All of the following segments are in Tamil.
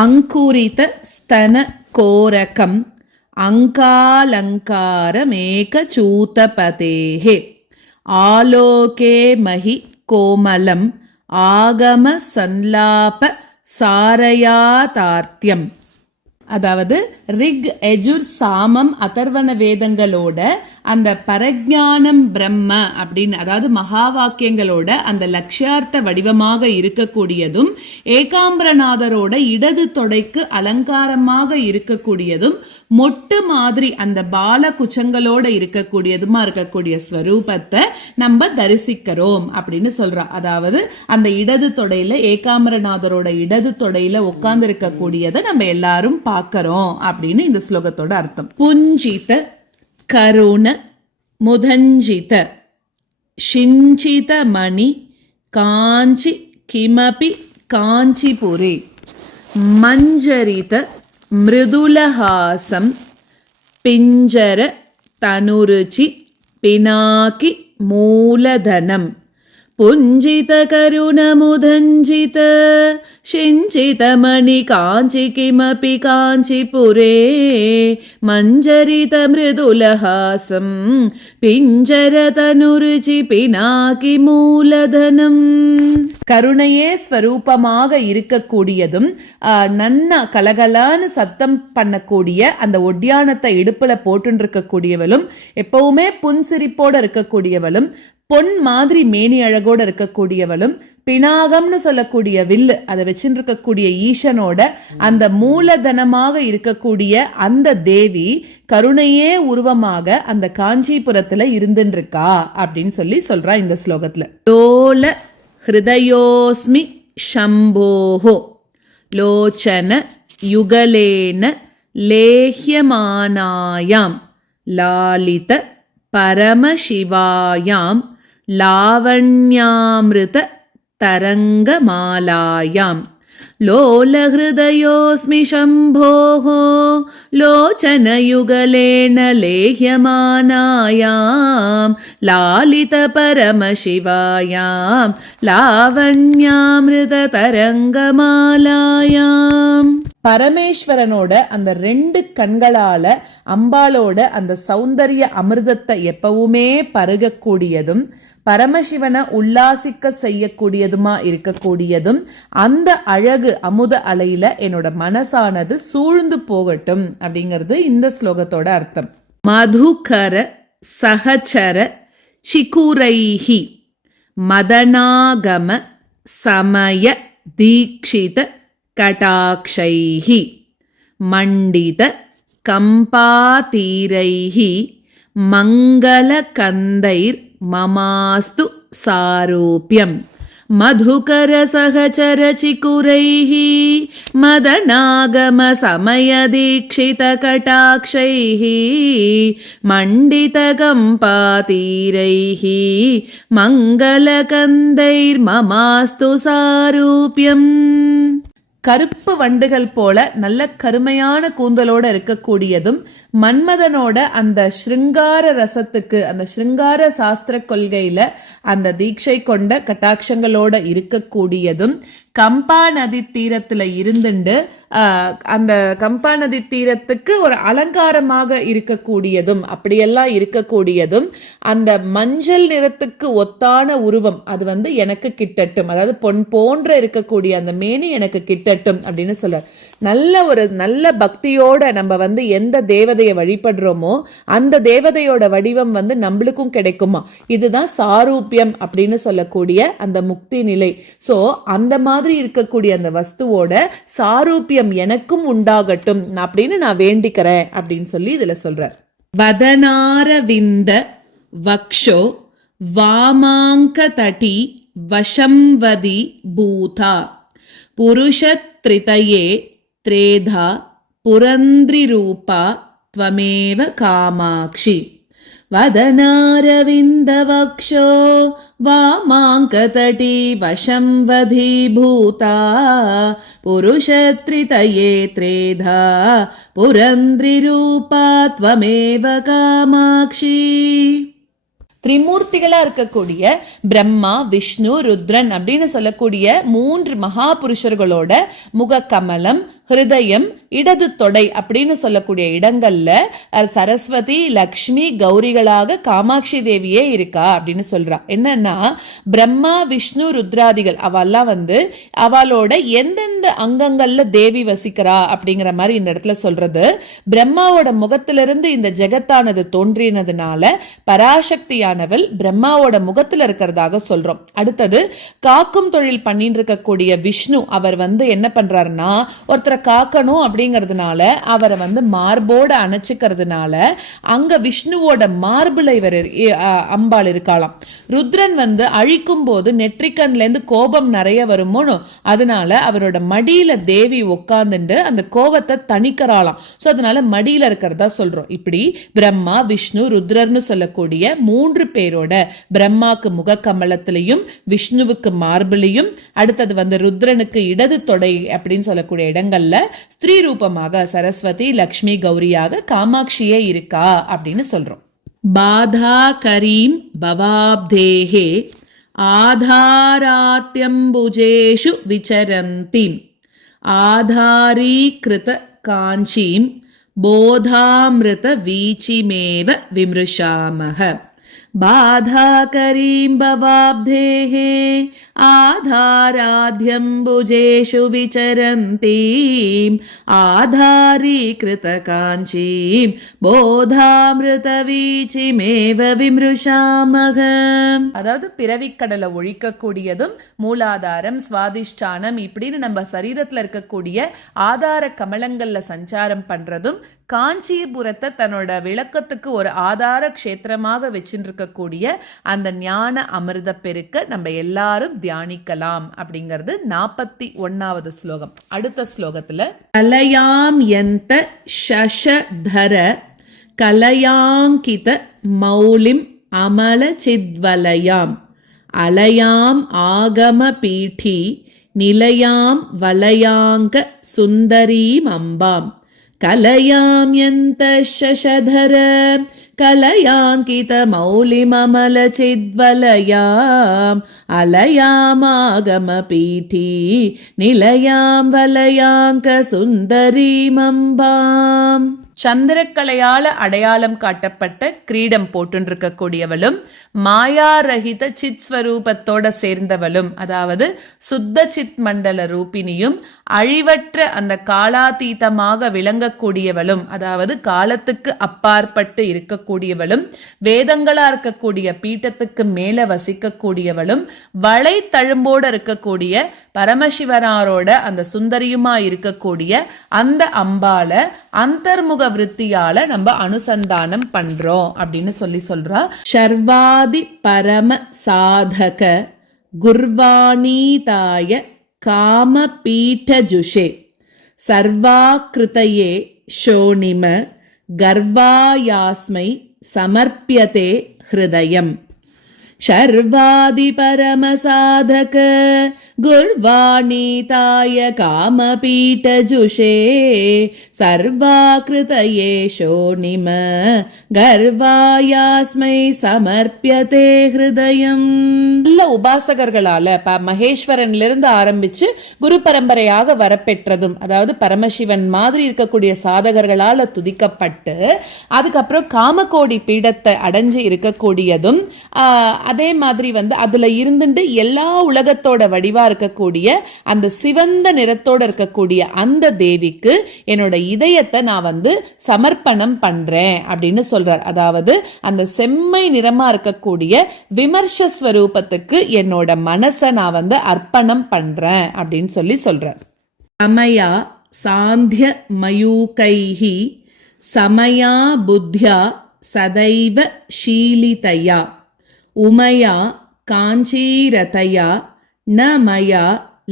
அங்குரித ஸ்தன கோரகம் அங்காலங்காரமேகசூதபதேஹே ஆலோகே மஹி கோமலம் ஆகம சன்லாப சாரயாதார்த்தியம். அதாவது ரிக், எஜுர், சாமம், அதர்வண வேதங்களோட அந்த பரஜானம் பிரம்ம அப்படின்னு, அதாவது மகா வாக்கியங்களோட அந்த லட்சியார்த்த வடிவமாக இருக்கக்கூடியதும், ஏகாம்பரநாதரோட இடது தொடைக்கு அலங்காரமாக இருக்கக்கூடியதும், மொட்டு மாதிரி அந்த பால குச்சங்களோட இருக்கக்கூடியதுமா இருக்கக்கூடிய ஸ்வரூபத்தை நம்ம தரிசிக்கிறோம் அப்படின்னு சொல்றா. அதாவது அந்த இடது தொடையில, ஏகாம்பரநாதரோட இடது தொடையில உட்கார்ந்து இருக்கக்கூடியதை நம்ம எல்லாரும் பார்க்கிறோம் அப்படின்னு இந்த ஸ்லோகத்தோட அர்த்தம். புஞ்சித கருண முதஞ்சித ஷிஞ்சித மணி காஞ்சி கிமபி காஞ்சிபுரே மஞ்சரித மிருதுலஹாசம் பிஞ்சர தனுருச்சி பினாகி மூலதனம் புஞ்சித கருண முதஞ்சித ஷிஞ்சித மணி காஞ்சி கிமபி காஞ்சிபுரே மஞ்சரித மிருதுலஹாசம் பிஞ்சர தனுருச்சி பினாகி மூலதனம். கருணையே ஸ்வரூபமாக இருக்கக்கூடியதும், நன்னா கலகலான்னு சத்தம் பண்ணக்கூடிய அந்த ஒட்டியானத்தை இடுப்புல போட்டு இருக்கக்கூடியவளும், எப்பவுமே புன்சிரிப்போட இருக்கக்கூடியவளும், பொன் மாதிரி மேனி அழகோட இருக்கக்கூடியவளும், பினாகம்னு சொல்லக்கூடிய வில்லு அதை வச்சுட்டு இருக்கக்கூடிய ஈசனோட அந்த மூலதனமாக இருக்கக்கூடிய அந்த தேவி கருணையே உருவமாக அந்த காஞ்சிபுரத்துல இருந்துட்டு இருக்கா அப்படின்னு சொல்றா இந்த ஸ்லோகத்துல. லோல ஹிருதயோஸ்மி ஷம்போஹோ லோச்சன யுகலேன லேஹ்யமானாயாம் லாலித பரமசிவாயாம் லாவண்யாமிருத தரங்கமாலாயாம் லோலஹிருதயோஸ்மி ஷம்போஹோ லோச்சனயுகலேன லேஹ்யமானாயாம் லாலித பரமசிவாயாம் லாவண்யாமிருத தரங்கமாலாயாம். பரமேஸ்வரனோட அந்த 2 கண்களால அம்பாலோட அந்த சௌந்தரிய அமிர்தத்தை எப்பவுமே பருகக்கூடியதும், பரமசிவனை உல்லாசிக்க செய்யக்கூடியதுமா இருக்கக்கூடியதும், அந்த அழகு அமுத அலையில என்னோட மனசானது சூழ்ந்து போகட்டும் அப்படிங்கிறது இந்த ஸ்லோகத்தோட அர்த்தம். மதுகர சகச்சர சிகுரைஹி மதனாகம சமய தீக்ஷித கடாக்ஷைஹி மண்டித கம்பாதீரைஹி மங்களகந்தைர் மமாஸ்து சாரூப்யம். மதுகர சகச்சர சிகுரைஹி மதனாகம சமய தீக்ஷித கடாக்ஷைஹி மண்டித கம்பாதீரைஹி மங்களகந்தைர் மமாஸ்து சாரூப்யம். கருப்பு வண்டுகள் போல நல்ல கருமையான கூந்தலோட இருக்கக்கூடியதும், மன்மதனோட அந்த ஸ்ருங்கார ரசத்துக்கு, அந்த ஸ்ருங்கார சாஸ்திர கொள்கையில அந்த தீட்சை கொண்ட கட்டாட்சங்களோட இருக்கக்கூடியதும், கம்பா நதி தீரத்துல இருந்துண்டு அந்த கம்பா நதி தீரத்துக்கு ஒரு அலங்காரமாக இருக்கக்கூடியதும், அப்படியெல்லாம் இருக்கக்கூடியதும், அந்த மஞ்சள் நிறத்துக்கு ஒத்தான உருவம் அது எனக்கு கிட்டட்டும், அதாவது பொன் போன்ற இருக்கக்கூடிய அந்த மேனி எனக்கு கிட்டட்டும் அப்படின்னு சொல்றார். நல்ல பக்தியோட நம்ம எந்த தேவதையை வழிபடுறோமோ அந்த தேவதையோட வடிவம் நம்மளுக்கும் கிடைக்குமா. இதுதான் சாரூபியம் அப்படின்னு சொல்லக்கூடிய அந்த முக்தி நிலை. சோ அந்த மாதிரி இருக்கக்கூடிய அந்த வஸ்துவோட சாரூபியம் எனக்கும் உண்டாகட்டும் அப்படின்னு நான் வேண்டிக்கிறேன் அப்படின்னு இதுல சொல்றார். வதனாரவிந்த வக்ஷோ வாமாங்க தடி வசம்வதி பூதா புருஷத்ரிதயே த்ரேதா புரந்திரூபா த்வமேவ காமாக்ஷி. வதனாரவிந்த வக்ஷோ வாமாங்கதடி வசம்வதி பூதா புருஷத்ரிதயே த்ரேதா புரந்திரூபா த்வமேவ காமாக்ஷி. திரிமூர்த்திகளா இருக்கக்கூடிய பிரம்மா, விஷ்ணு, ருத்ரன் அப்படின்னு சொல்லக்கூடிய 3 மகா புருஷர்களோட முக கமலம், ஹிருதயம், இடது தொடை அப்படின்னு சொல்லக்கூடிய இடங்கள்ல சரஸ்வதி, லக்ஷ்மி, கௌரிகளாக காமாட்சி தேவியே இருக்கா அப்படின்னு சொல்றா. என்னன்னா பிரம்மா, விஷ்ணு, ருத்ராதிகள் அவெல்லாம் அவளோட எந்தெந்த அங்கங்கள்ல தேவி வசிக்கிறா அப்படிங்கிற மாதிரி இந்த இடத்துல சொல்றது. பிரம்மாவோட முகத்திலிருந்து இந்த ஜெகத்தானது தோன்றினதுனால பராசக்தியானவள் பிரம்மாவோட முகத்துல இருக்கிறதாக சொல்றோம். அடுத்தது காக்கும் தொழில் பண்ணிட்டு இருக்கக்கூடிய விஷ்ணு, அவர் என்ன பண்றாருன்னா ஒருத்தரை காக்கணும் அப்படிங்கிறதுனால அவரை மார்போட அணைச்சுக்கிறதுனால அங்க விஷ்ணுவோட மார்புல இவர் அம்பாள் இருக்கலாம். ருத்ரன் அழிக்கும் போது நெற்றிக்கண்ல இருந்து கோபம் நிறைய வருமோனோ, அதனால அவரோட மடியில தேவி உட்கார்ந்துட்டு அந்த கோபத்தை தணிக்கிறாளாம். சோ அதனால மடியில இருக்கிறதா சொல்றோம். இப்படி பிரம்மா, விஷ்ணு, ருத்ரர்னு சொல்லக்கூடிய 3 பேரோட பிரம்மாக்கு முகக்கமலத்திலையும், விஷ்ணுவுக்கு மார்பிலையும், அடுத்தது ருத்ரனுக்கு இடது தொடை அப்படின்னு சொல்லக்கூடிய இடங்கள்ல ஸ்திரீ ரூபமாக சரஸ்வதி, லக்ஷ்மி, கௌரியாக காமாட்சியே இருக்கா அப்படின்னு சொல்றோம். பாதா கரீம் பவாப்தேஹே ஆதாராத்யம்புஜேஷு விசரந்தீம் ஆதாரீக்ருத காஞ்சீம் போதாமிருத வீச்சிமேவ விம்ருஷாமஹ. बाधाकरीं भवाब्धेः आधाराध्यम्बुजेषु विचरन्तीम् आधारीकृतकाञ्चीं போதாமிருதவீச்சிமேவ விம்ருஷாமக. அதாவது பிறவிக்கடலை ஒழிக்கக்கூடியதும், மூலாதாரம், சுவாதிஷ்டானம் இப்படின்னு நம்ம சரீரத்துல இருக்கக்கூடிய ஆதார கமலங்கள்ல சஞ்சாரம் பண்றதும், காஞ்சிபுரத்தை தன்னோட விளக்கத்துக்கு ஒரு ஆதார கஷேத்திரமாக வச்சிருக்கக்கூடிய அந்த ஞான அமிர்த பெருக்க நம்ம எல்லாரும் தியானிக்கலாம் அப்படிங்கிறது 41வது ஸ்லோகம். அடுத்த ஸ்லோகத்துல கலயாம் யந்த ஷஷதர கலயாங்கித மௌலிம் அமல சித்வலயாம் அலயாம் ஆகம பீட்டி நிலையாம் வலயாங்க சுந்தரீம் அம்பாம் கலயாம் யந்த ஷஷதர கலயாங்கித மௌலிமமல சித்வலயாம் அலயாமாகம பீட்டி நிலையாம் வலயாங்க சுந்தரீமம்பாம். சந்திரக்கலையால அடையாளம் காட்டப்பட்ட கிரீடம் போட்டுருக்கக்கூடியவளும், மாயாரகித சித் ஸ்வரூபத்தோட சேர்ந்தவளும், அதாவது சுத்த சித் மண்டல ரூபினியும், அழிவற்ற அந்த காலாதீதமாக விளங்கக்கூடியவளும், அதாவது காலத்துக்கு அப்பாற்பட்டு இருக்கக்கூடியவளும், வேதங்களா இருக்கக்கூடிய பீட்டத்துக்கு மேல வசிக்கக்கூடியவளும், வளை தழும்போட இருக்கக்கூடிய பரமசிவனாரோட அந்த சுந்தரியுமா இருக்கக்கூடிய அந்த அம்பால அந்தர்முக விருத்தியால நம்ம அனுசந்தானம் பண்றோம் அப்படின்னு சொல்றா. சர்வாதி பரம சாதக குர்வாணீதாய காம பீட்டஜுஷே சர்வாக்ருதயே ஷோணிம கர்வாயாஸ்மை சமர்ப்பியதே ஹிருதயம். शर्वादि परम साधक गुर्वाणीताय कामपीठजुषे सर्वाकृतये शोणिम गर्वायास्मै समर्प्यते ஹிருதயம். நல்ல உபாசகர்களால மகேஸ்வரன்ல இருந்து ஆரம்பிச்சு குரு பரம்பரையாக வரப்பெற்றதும், அதாவது பரமசிவன் மாதிரி இருக்கக்கூடிய சாதகர்களால துதிக்கப்பட்டு அதுக்கப்புறம் காமகோடி பீடத்தை அடைஞ்சு இருக்கக்கூடியதும், அதே மாதிரி அதுல இருந்துட்டு எல்லா உலகத்தோட வடிவா இருக்கக்கூடிய அந்த சிவந்த நிறத்தோட இருக்கக்கூடிய அந்த தேவிக்கு என்னோட இதயத்தை நான் சமர்ப்பணம் பண்றேன் அப்படின்னு சொல்றார். அதாவது அந்த செம்மை நிறமா இருக்கக்கூடிய விமர்ச ஸ்வரூபத்துக்கு என்னோட மனசை நான் அர்ப்பணம் பண்றேன் அப்படின்னு சொல்றார். சமயா சாந்திய மயூகைஹி சமயா புத்யா சதைவ ஷீலிதயா உமயா காஞ்சீரதயா ந மயா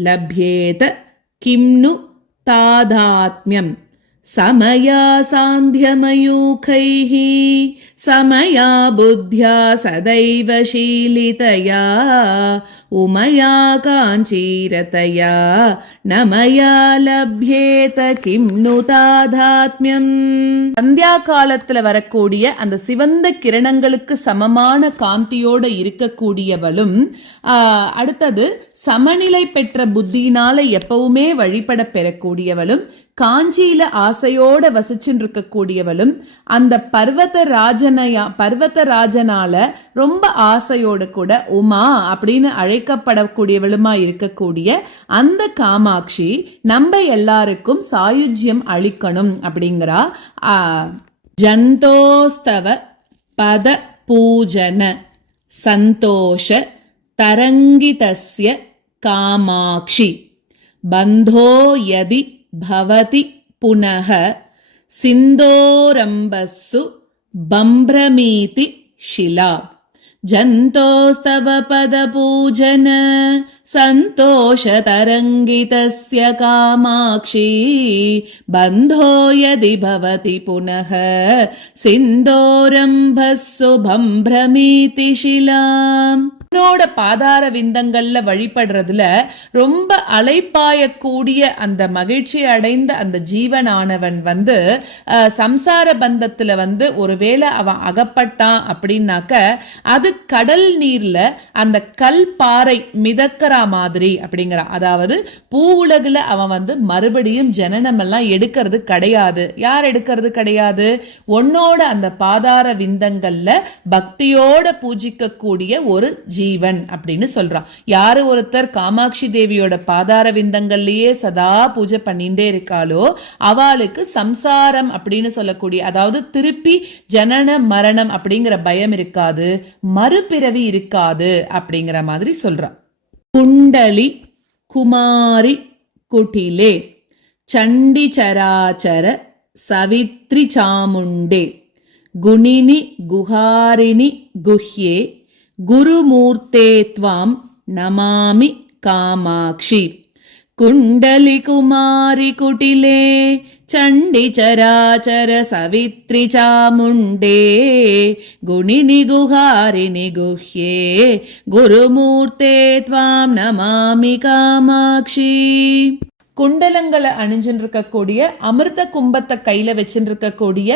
லப்யேத கிம்னு தாதாத்ம்யம் சமயா சாந்தியமயூகைஹி சமயா புத்யா சதைவ ஷீலிதயா உமயா காஞ்சீரதயா ந மயா லப்யேத கிம்னு தாதாத்ம்யம். சந்தியா காலத்துல வரக்கூடிய அந்த சிவந்த கிரணங்களுக்கு சமமான காந்தியோட இருக்கக்கூடியவளும், அடுத்தது சமநிலை பெற்ற புத்தியினால எப்பவுமே வழிபட பெறக்கூடியவளும், காஞ்சியில ஆசையோட வசிச்சுட்டு இருக்கக்கூடியவளும் அந்த பர்வத ராஜனால ரொம்ப ஆசையோடு கூட உமா அப்படின்னு அழைக்கப்படக்கூடியவளுமா இருக்கக்கூடிய அந்த காமாட்சி நம்ம எல்லாருக்கும் சாயுஜ்யம் அளிக்கணும் அப்படிங்கிறா. ஜந்தோஸ்தவ பத பூஜன சந்தோஷ தரங்கிதஸ்ய காமாட்சி பந்தோ யதி பவதி புனः சிந்தோரம்பஸ்ஸு பம்ப்ரமீதி ஷிலா. ஜந்தோஸ்தவ பத பூஜன சந்தோஷ தரங்கிதஸ்ய காமாட்சி பந்தோ யதி பவதி புனः சிந்தோரம்பஸ்ஸு பம்ப்ரமீதி ஷிலா. உன்னோட பாதார விந்தங்கள்ல வழிபடுறதுல ரொம்ப அலைப்பாயக்கூடிய அந்த மகிழ்ச்சி அடைந்த அந்த ஜீவனானவன் சம்சார பந்தத்துல ஒருவேளை அவன் அகப்பட்டான் அப்படின்னாக்க அது கடல் நீர்ல அந்த கல் பாறை மிதக்கிற மாதிரி அப்படிங்கிறான். அதாவது பூ உலகுல அவன் மறுபடியும் ஜனனம் எல்லாம் எடுக்கிறது கிடையாது. யார் எடுக்கிறது கிடையாது? உன்னோட அந்த பாதார விந்தங்கள்ல பக்தியோட பூஜிக்க கூடிய ஒரு ஜீவன் அப்படின்னு சொல்றான். யாரு ஒருத்தர் காமாட்சி தேவியோட பாதார விந்தங்கள்லயே சதா பூஜை பண்ணிட்டே இருக்காளோ அவளுக்கு சம்சாரம் அப்படின்னு சொல்லக்கூடிய, அதாவது திருப்பி ஜனன மரணம் அப்படிங்கிற பயம் இருக்காது, மறுபிறவி இருக்காது அப்படிங்கிற மாதிரி சொல்றான். குண்டலி குமாரி குட்டிலே சண்டி சராச்சர சவித்ரி சாமுண்டே குணினி குஹாரிணி குஹ்யே குருமூர்த்தே த்வாம் நமாமி காமாட்சி. குண்டலி குமாரி குட்டிலே சண்டி சராச்சர சவித்ரி சாமுண்டே குணினி குஹாரிணி குஹ்யே குருமூர்த்தே த்வாம் நமாமி காமாட்சி. குண்டலங்களை அணிஞ்சுட்டு இருக்கக்கூடிய, அமிர்த கும்பத்தை கையில வச்சுட்டு இருக்கக்கூடிய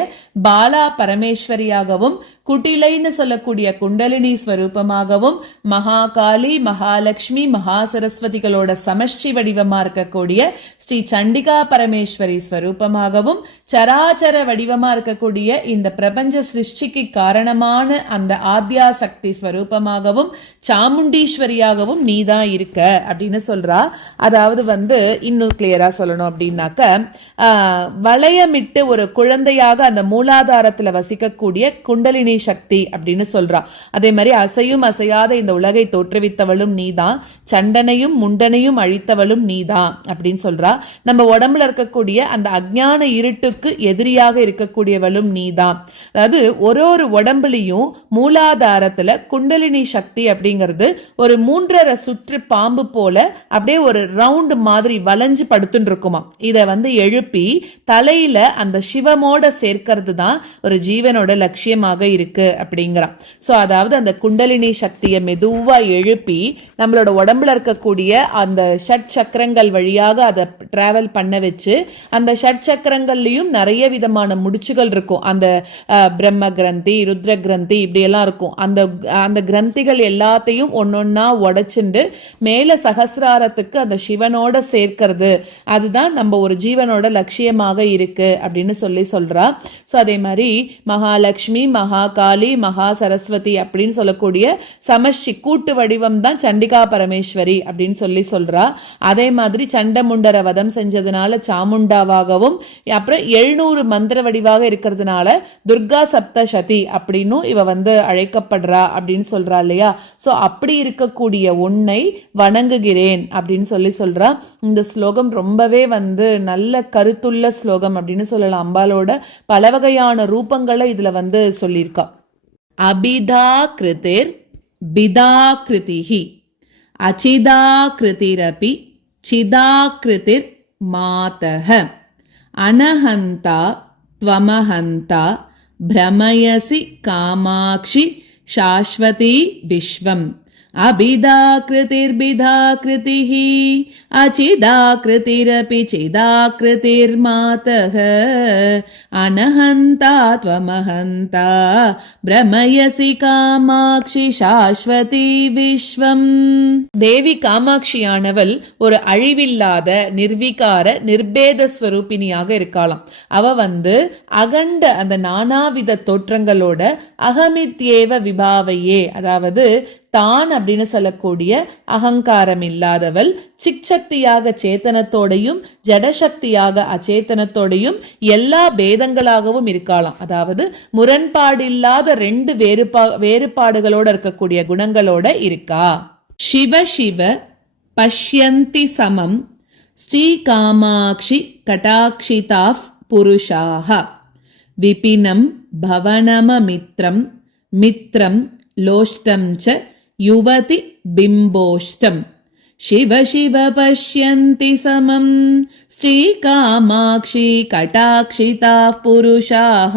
பாலா பரமேஸ்வரியாகவும், குட்டிலைன்னு சொல்லக்கூடிய குண்டலினி ஸ்வரூபமாகவும், மகாகாளி மகாலட்சுமி மகா சரஸ்வதிகளோட சமஷ்டி வடிவமா இருக்கக்கூடிய ஸ்ரீ சண்டிகா பரமேஸ்வரி ஸ்வரூபமாகவும், சராச்சர வடிவமா இருக்கக்கூடிய இந்த பிரபஞ்ச சிருஷ்டிக்கு காரணமான அந்த ஆத்யா சக்தி ஸ்வரூபமாகவும் சாமுண்டீஸ்வரியாகவும் நீதான் இருக்க அப்படின்னு சொல்றா. அதாவது இன்னும் கிளியரா சொல்லணும் அப்படின்னாக்க, வளையமிட்டு ஒரு குழந்தையாக அந்த மூலாதாரத்துல வசிக்கக்கூடிய குண்டலினி சக்தி அப்படின்னு சொல்றா. அதே மாதிரி அசையும் அசையாத இந்த உலகை தோற்றுவித்தவளும் நீதான், சண்டனையும் முண்டனையும் அழித்தவளும் நீதான் அப்படின்னு சொல்றா. நம்ம உடம்புல இருக்கக்கூடிய அந்த அஞ்ஞான இருட்டுக்கு எதிரியாக இருக்கக்கூடியவளும் நீதான். அதாவது ஒரு உடம்புலையும் மூலாதாரத்துல குண்டலினி சக்தி அப்படிங்கிறது ஒரு 3.5 சுற்று பாம்பு போல அப்படியே ஒரு ரவுண்ட் மாதிரி வளைஞ்சு படுத்துட்டு இருக்குமா. இதை எழுப்பி தலையில அந்த சிவமோட சேர்க்கிறது தான் ஒரு ஜீவனோட லட்சியமாக இருக்கு அப்படிங்கிறான். சோ அதாவது அந்த குண்டலினி சக்தியை மெதுவா எழுப்பி நம்மளோட உடம்புல இருக்கக்கூடிய அந்த ஷட் சக்கரங்கள் வழியாக அதை டிராவல் பண்ண வச்சு, அந்த ஷட் சக்கரங்கள்லயும் நிறைய விதமான முடிச்சுகள் இருக்கும். அந்த பிரம்ம கிரந்தி, ருத்ர கிரந்தி இப்படி எல்லாம் இருக்கும். அந்த கிரந்திகள் எல்லாத்தையும் ஒன்னொன்னா உடைச்சுண்டு மேல சகசிராரத்துக்கு அந்த சிவனோட சேர்க்கிறது, அதுதான் நம்ம ஒரு ஜீவனோட லட்சியமாக இருக்கு அப்படின்னு சொல்றா. ஸோ அதே மாதிரி மகாலட்சுமி மகாகாளி மகா சரஸ்வதி அப்படின்னு சொல்லக்கூடிய சமஷ்டி கூட்டு வடிவம் தான் சண்டிகா பரமேஸ்வரி அப்படின்னு சொல்றா. அதே மாதிரி சண்டமுண்டர வதம் செஞ்சதுனால சாமுண்டாவாகவும், அப்புறம் 700 மந்திர வடிவாக இருக்கிறதுனால துர்கா சப்தசதி அப்படின்னும் இவ அழைக்கப்படுறா அப்படின்னு சொல்றா இல்லையா. ஸோ அப்படி இருக்கக்கூடிய உன்னை வணங்குகிறேன் அப்படின்னு சொல்றா. இந்த ஸ்லோகம் ரொம்பவே நல்ல கருத்துள்ள ஸ்லோகம் அப்படின்னு சொல்லலாம். அம்பாலோட பல வகையான ரூபங்களை இதுல சொல்லியிருக்கா. அபிதா கிருதிர் பிதா கிருதிஹி அச்சிதா கிருதிரபி சிதா கிருதிர் மாதஹ அனஹந்தா த்வமஹந்தா பிரமயசி காமாட்சி சாஸ்வதி விஸ்வம் अभिधाकृतिर्भिधाकृतिः अचिदाकृतिरपि चिदाकृतिर्मातः अनहन्ता त्वमहन्ता பிரமயசி காமாட்சி சாஸ்வதி விஸ்வம். தேவி காமாட்சியானவள் ஒரு அழிவில்லாத நிர்விகார நிர்பேத ஸ்வரூபிணியாக இருக்கலாம். அவ அகண்ட அந்த நானாவித தோற்றங்களோட அகமித்யேவ விபாவையே, அதாவது தான் அப்படின்னு சொல்லக்கூடிய அகங்காரம் இல்லாதவள், சிக்சக்தியாக சேத்தனத்தோடையும் ஜடசக்தியாக அச்சேத்தனத்தோடையும் எல்லா பேதங்களாகவும் இருக்கலாம். அதாவது முரண்பாடில்லாத ரெண்டு வேறுபாடுகளோட இருக்கக்கூடிய குணங்களோட இருக்கா. சிவ சிவ பஷ்யந்தி சமம் ஸ்ரீ காமாட்சி கடாட்சிதாஃப் புருஷாஹ விபினம் பவனமமித்ரம் மித்ரம் லோஷ்டம் ச யுவதி பிம்போஷ்டம். शिव शिव पश्यन्ति समं श्रीकामाक्षी कटाक्षिताः पुरुषाः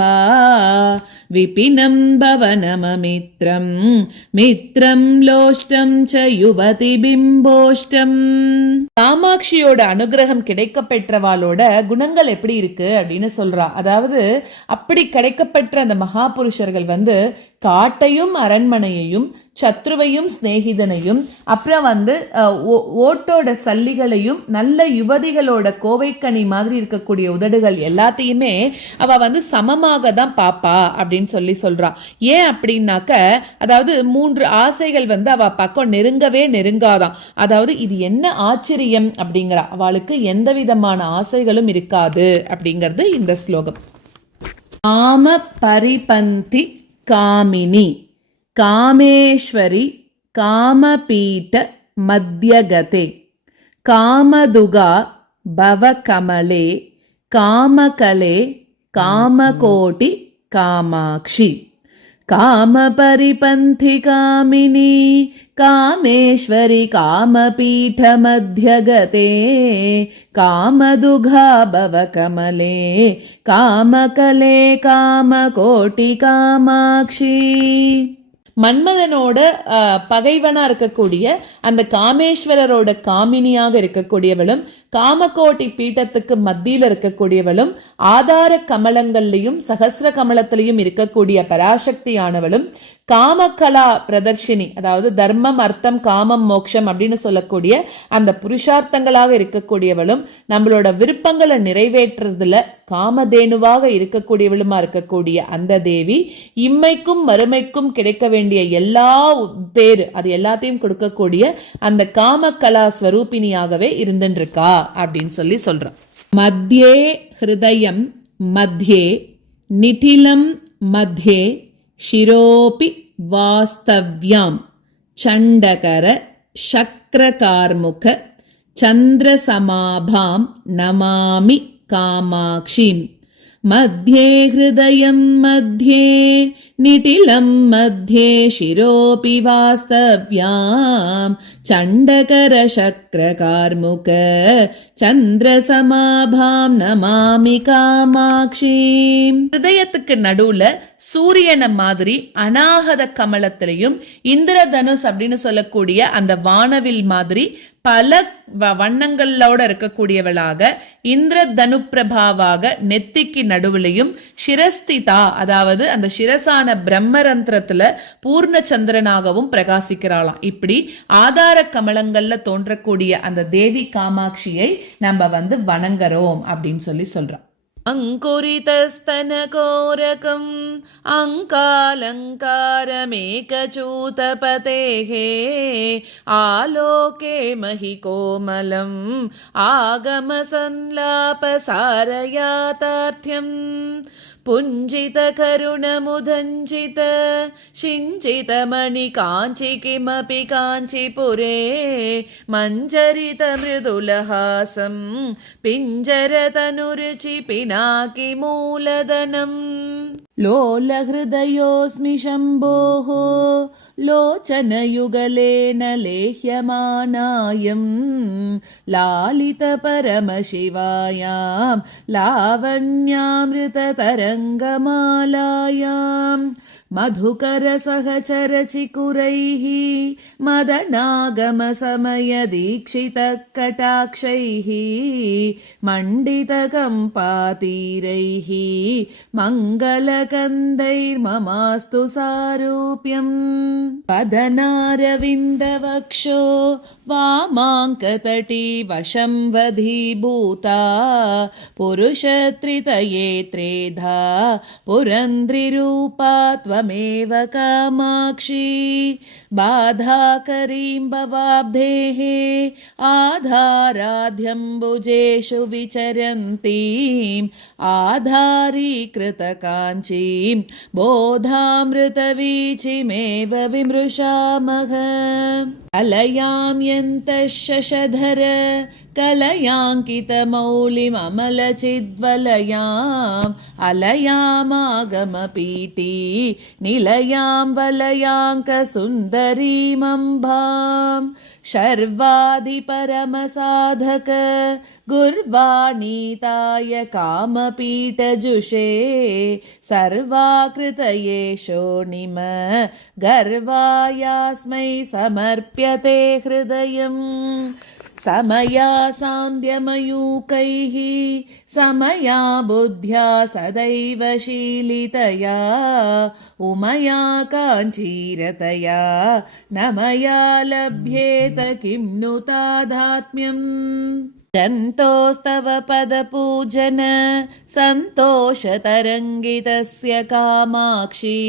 विपिनं भवनममित्रं मित्रं लोष्टं च युवति बिम्बोष्टम्. காமாட்சியோட அனுகிரகம் கிடைக்க பெற்றவாளோட குணங்கள் எப்படி இருக்கு அப்படின்னு சொல்றா. அதாவது அப்படி கிடைக்கப்பெற்ற அந்த மகாபுருஷர்கள் காட்டையும் அரண்மனையையும் சத்ருவையும் சிநேகிதனையும் அப்புறம் ஓட்டோட சல்லிகளையும் நல்ல யுவதிகளோட கோவைக்கனி மாதிரி இருக்கக்கூடிய உதடுகள் எல்லாத்தையுமே அவ சமமாக தான் பாப்பா அப்படின்னு சொல்றா. ஏன் அப்படின்னாக்க, அதாவது 3 ஆசைகள் அவ பக்கம் நெருங்கவே நெருங்காதான். அதாவது இது என்ன ஆச்சரியம் அப்படிங்கிறா. அவளுக்கு எந்த விதமான ஆசைகளும் இருக்காது அப்படிங்கிறது இந்த ஸ்லோகம். காம பரிபந்தி காமினி காமேஸ்வரி காமபீட மத்யகதே காமதுகா பவகமலே காமகலே காமகோட்டி காமாட்சி. காமபரிபந்தி காமினி காமேஸ்வரி காமபீட மத்யகதே காமதுகா பவகமலே காமகலே காமகோட்டி காமாட்சி. மன்மதனோட பகைவனா இருக்கக்கூடிய அந்த காமேஸ்வரரோட காமினியாக இருக்கக்கூடியவளும் காமகோட்டி பீட்டத்துக்கு மத்தியில் இருக்கக்கூடியவளும் ஆதார கமலங்கள்லையும் சகசிர கமலத்திலையும் இருக்கக்கூடிய பராசக்தியானவளும் காமகலா பிரதர்ஷினி, அதாவது தர்மம் அர்த்தம் காமம் மோட்சம் அப்படின்னு சொல்லக்கூடிய அந்த புருஷார்த்தங்களாக இருக்கக்கூடியவளும் நம்மளோட விருப்பங்களை நிறைவேற்றுறதுல காமதேனுவாக இருக்கக்கூடியவளுமா இருக்கக்கூடிய அந்த தேவி இம்மைக்கும் மறுமைக்கும் கிடைக்க வேண்டிய எல்லா பேரு அது எல்லாத்தையும் கொடுக்கக்கூடிய அந்த காமகலா ஸ்வரூபிணியாகவே இருந்துருக்கா அப்படின்னு சொல்றான். மத்தியே ஹிருதயம் மத்தியே நிடிலம் மத்தியே शिरोपि वास्तव्यां चण्डकर शक्रकार्मुक चन्द्रसमाभां नमामि कामाक्षीं. मध्ये हृदयं मध्ये निटिलं मध्ये शिरोपि वास्तव्यां चण्डकर शक्रकार्मुक சந்திரசமாபாம் நமாமி காமாட்சி. ஹிருதயத்துக்கு நடுவுல சூரியன மாதிரி அநாகத கமலத்திலையும் இந்திரதனுஷ் அப்படின்னு சொல்லக்கூடிய அந்த வானவில் மாதிரி பல வண்ணங்களோட இருக்கக்கூடியவளாக இந்திரதனு பிரபாவாக நெத்திக்கு நடுவுலையும் சிரஸ்திதா, அதாவது அந்த சிரசான பிரம்மரந்திரத்துல பூர்ண சந்திரனாகவும் பிரகாசிக்கிறாளாம். இப்படி ஆதார கமலங்கள்ல தோன்றக்கூடிய அந்த தேவி காமாட்சியை நம்ம வணங்குறோம் அப்படின்னு சொல்றோம். அங்குரிதஸ்தனகோரகம் அங்காலங்காரமேகசூதபதேः ஆலோகே மஹிகோமலம் ஆகமசன்லாபசாரயாதார்த்தியம் புஞ்சித கருணமுதஞ்சித சிஞ்சித மணி காஞ்சி கிமபி காஞ்சிபுரே மஞ்சரித மிருதுலஹாசம் பிஞ்சரதனுருச்சி பினாகி மூலதனம். लोलहृदयोऽस्मि शम्भोः लोचनयुगलेन लेह्यमानायं लालितपरमशिवायां लावण्यामृततरङ्गमालायां मधुकरसहचरचिकुरैः मदनागमसमयदीक्षितकटाक्षैः मण्डितकम्पातीरैः मङ्गलकन्दैर्ममास्तु सारूप्यम् पदनारविन्दवक्षो वामाङ्कतटी वशं वधीभूता पुरुषत्रितये त्रेधा पुरन्द्रिरूपा त्वमेव कामाक्षी बाधाकरीं भवाब्धेः आधाराध्यम्बुजेषु विचरन्तीम् आधारीकृतकाञ्चीं बोधामृतवीचिमेव विमृशामः कलयां यन्तः शशधर कलयाङ्कितमौलिममलचिद्वलयाम् अलयामागमपीठी निलयां वलयाङ्कसुन्दरीमम्भाम् शर्वादिपरमसाधक गुर्वाणीताय कामपीठजुषे सर्वाकृतये शोणिम गर्वायास्मै समर्प्यते हृदयम् समया सान्द्यमयूकैः समया बुद्ध्या सदैव शीलितया उमया काञ्चीरतया न मया लभ्येत किं नु तादात्म्यम् गन्तोस्तव पदपूजन सन्तोषतरङ्गितस्य कामाक्षी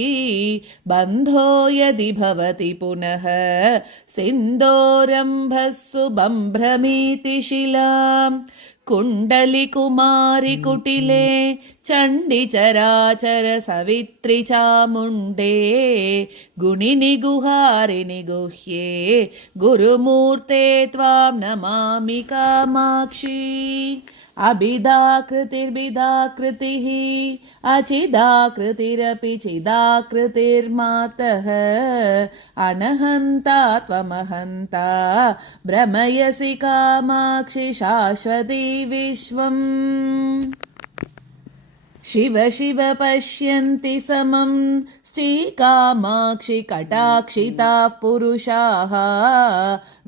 बन्धो यदि भवति पुनः सिन्दोरम्भस्सु बम्भ्रमीति शिलाम् कुण्डलिकुमारि कुटिले चण्डिचराचर सवित्रि चामुण्डे गुणिनि गुहारिणि गुह्ये गुरुमूर्ते त्वां नमामि कामाक्षी अभिधाकृतिर्भिधाकृतिः अचिदाकृतिरपि चिदाकृतिर्मातः अनहन्ता त्वमहन्ता भ्रमयसि कामाक्षि शाश्वती विश्वम् शिव शिव पश्यन्ति समं श्रीकामाक्षि कटाक्षिताः पुरुषाः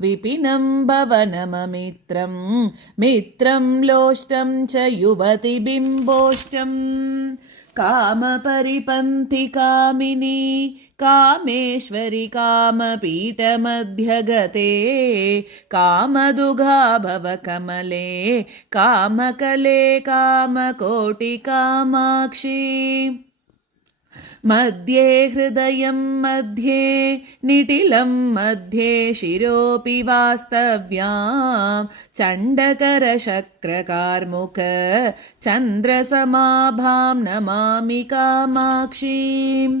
विपिनं भवनममित्रं मित्रं लोष्टं च युवतिबिम्बोष्टम् कामपरिपन्थि कामिनी कामेश्वरि कामपीठमध्यगते कामदुघा भवकमले कामकले कामकोटिकामाक्षी मध्ये हृदयं मध्ये निटिलं मध्ये शिरोऽपि वास्तव्यां चण्डकरशक्रकार्मुक चन्द्रसमाभां नमामि कामाक्षीम्